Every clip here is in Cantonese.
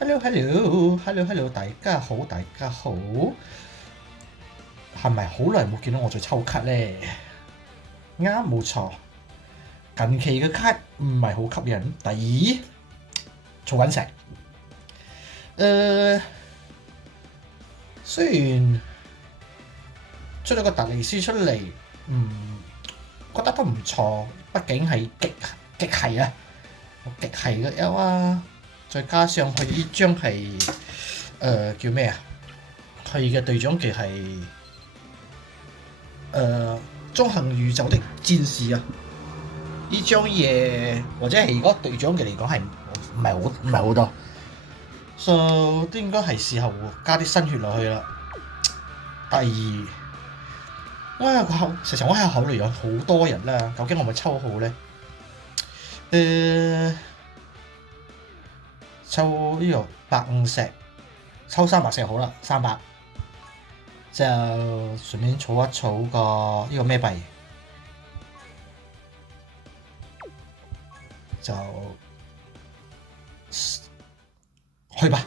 Hello，大家好，係咪好耐冇見到我再抽卡咧？啱冇錯，近期嘅卡唔係好吸引。第二，儲緊石。雖然出咗個特利斯出嚟，覺得都唔錯，畢竟係極係啊，極係嘅 L 啊，再加上佢呢張係叫咩啊？佢嘅隊長技係縱橫宇宙的戰士啊！呢張嘢或者係如果隊長技嚟講係唔係好多，所以都應該係時候加啲新血落去啦。第二，實際我喺度考慮有好多人啦，究竟我咪抽好咧？抽呢個150石，抽300石好啦，300就順便儲一儲個呢個咩幣，就去吧。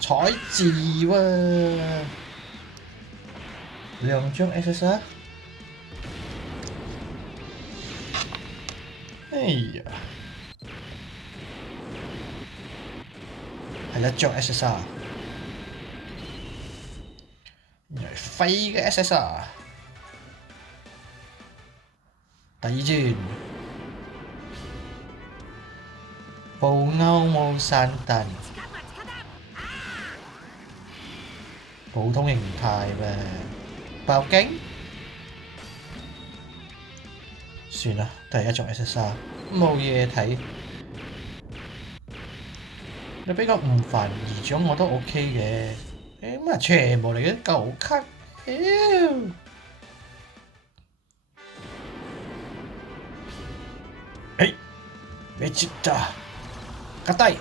彩字喎，2張 SSR。哎呀，係1張 SSR， 原來廢嘅 SSR。第二轉，布歐冇散彈，普通形態呗，爆擊。算啦，都係1張 SSR， 冇嘢睇。你比較唔煩2張我都 OK 嘅，乜啊全部嚟嘅舊卡，咩接咋？格低，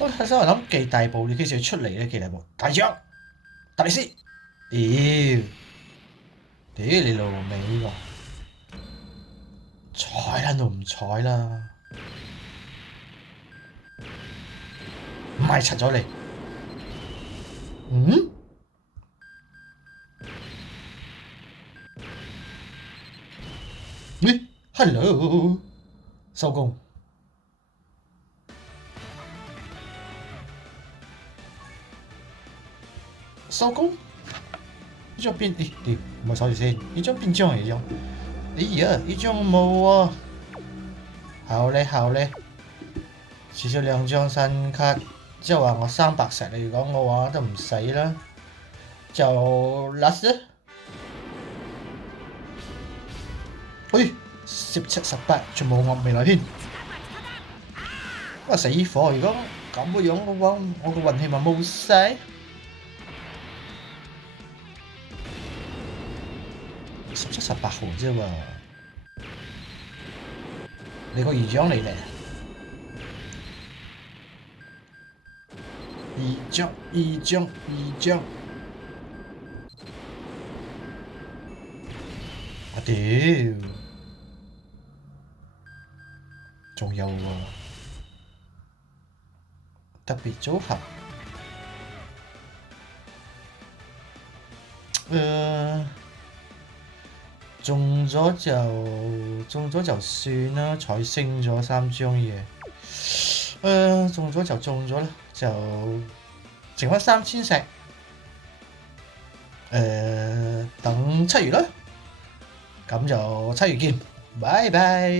我睇先，我諗記大部，你幾時要出嚟咧？記大部大獎，特利斯，屌你老味呢個，睬啦都唔睬啦，唔係柒咗你，咦 ？Hello， 收工。收工？呢張邊？唔係手住先，呢張邊張嚟咗？哎呀，呢張冇喎。考咧，至少2張新卡，即係話我300石嚟講嘅話都唔使啦。就 last， 17、18全部我未來添。死火！如果咁嘅樣嘅話，我個運氣咪冇晒。17、18號啫喎，你個2張嚟咧？2張，我屌，仲有喎，特別組合，中咗就算啦，彩升咗3張嘢，中咗就中咗啦，就剩翻3000石，等7月啦，咁就7月見，拜拜。